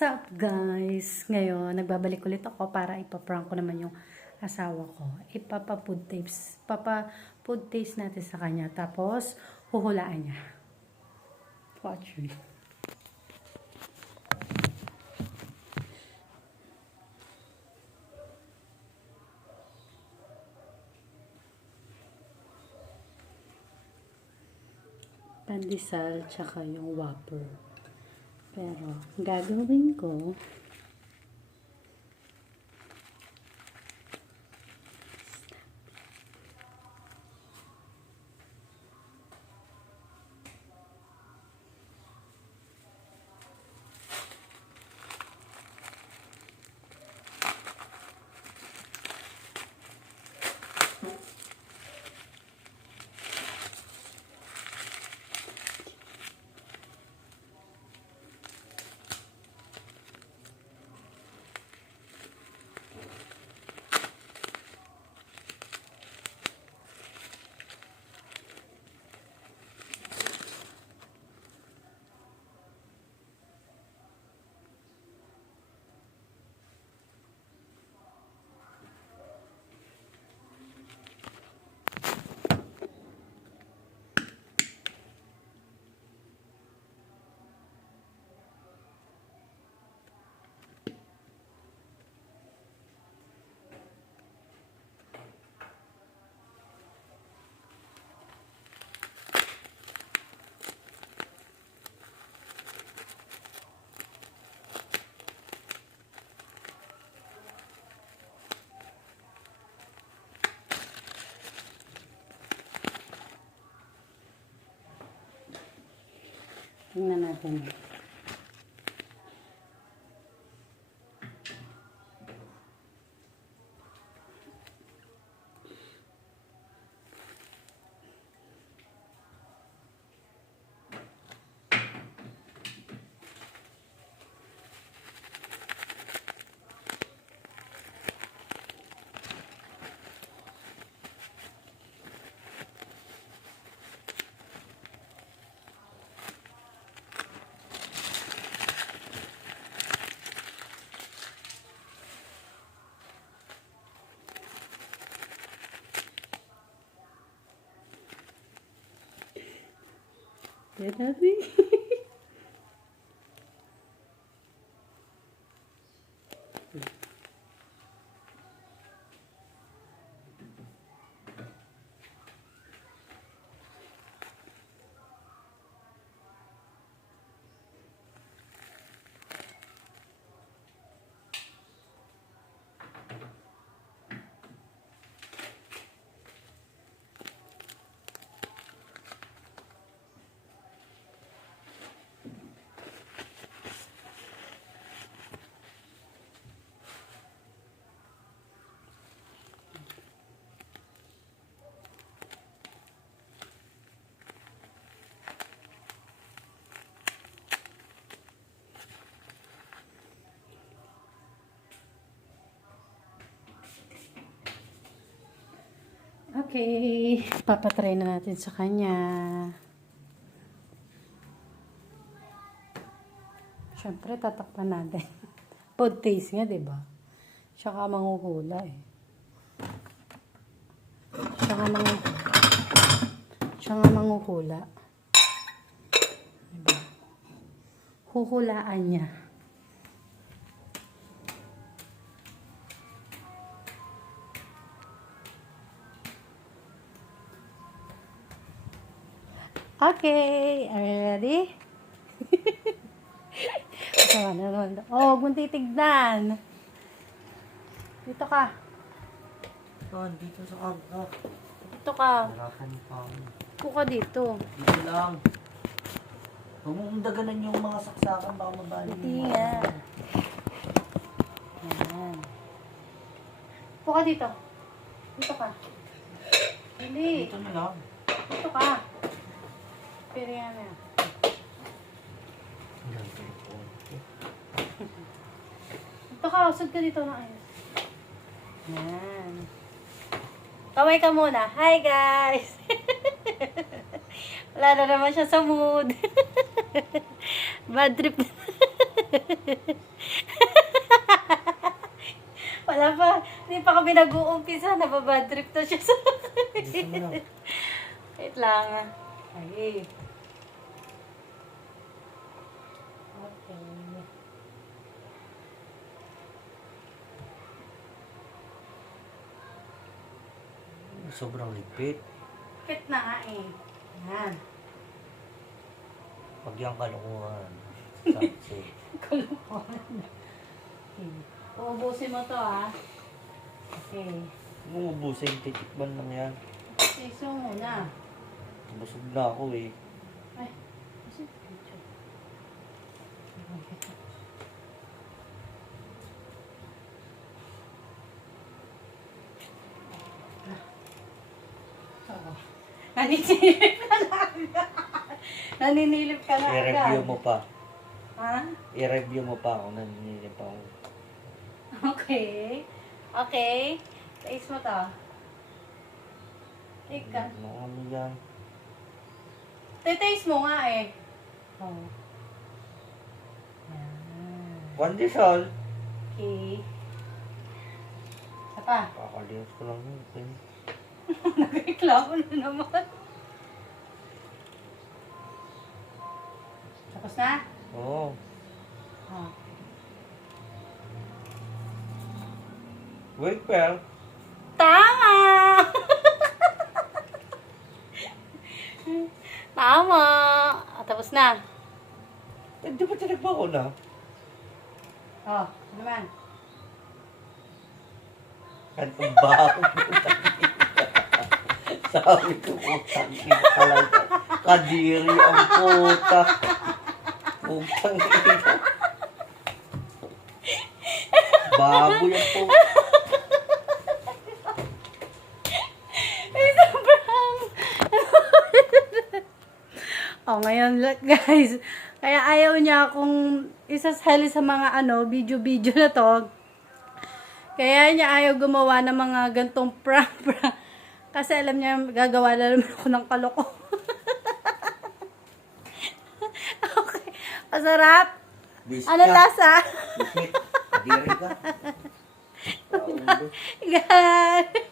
What's up guys? Ngayon, nagbabalik ulit ako para ipaprank ko naman yung asawa ko. Papa-food taste natin sa kanya. Tapos, huhulaan niya. Watch me. Pandesal, tsaka yung Whopper. Pero, gagawin ko, tingnan natin. Grabe. Okay, papatry na natin sa kanya. Siyempre, tatakpan natin. Food taste nga, diba? Tsaka manghuhula eh. Tsaka manghuhula. Diba? Huhulaan niya. Okay, are you ready? Oh, huwag mong titignan. Dito ka. Dito sa kamera. Dito ka. Harapan pa ako. Upo ka dito. Dito lang. Huwag mong daganan yung mga saksakan, baka mabali. Hindi nga. Ayan. Upo ka dito. Dito ka. Hindi. Dito na lang. Dito ka. Pero yan na. Dito ka. Usod ka dito na ayos. Ayan. Kaway ka muna. Hi guys! Wala na naman siya sa mood. Bad trip. kami nag-uumpisa, nababad trip to siya sa Gusto mo lang. Wait lang. Ay. Okay. Sobrang lipit. Fit na nga eh. Yan. Pag yung kalukuhan. Saksi. Kulukuhan. Okay. Uubusin mo to ah. Okay. Kung ubusin, titikman lang yan. Siso muna. Busog na ako eh. Ay. Kasi picture. Naninilip ka na agad. Naninilip ka na agad. I-review mo pa. Ha? I-review mo pa kung naninilip ako. Okay. Okay. Taste mo to. Ika. Ano yan? Taste mo nga eh. Oh. Yan. Pandesal. Okay. Isa pa. Kakaliwas ko lang yun. Okay. Nagreklamo na naman. Tapos na? Oo. Oh. Wait, pal. Tama! Tama! Tapos na. Eh, di ba tinagpa ko na? Oh, ano naman? Anong baho? Sabi ko, putang ina talaga. Kadiri ang puta. Putang ina. Baboy ang puta. Oh, ngayon, look, guys. Kaya ayaw niya akong isasali sa mga video-video na to. Kaya niya ayaw gumawa ng mga gantong prank. Kasi alam niya, gagawa na naman ako ng kaloko. Okay. Masarap. Biscuit Ano ka. lasa? Biscuit. Kadiri ka. Guys.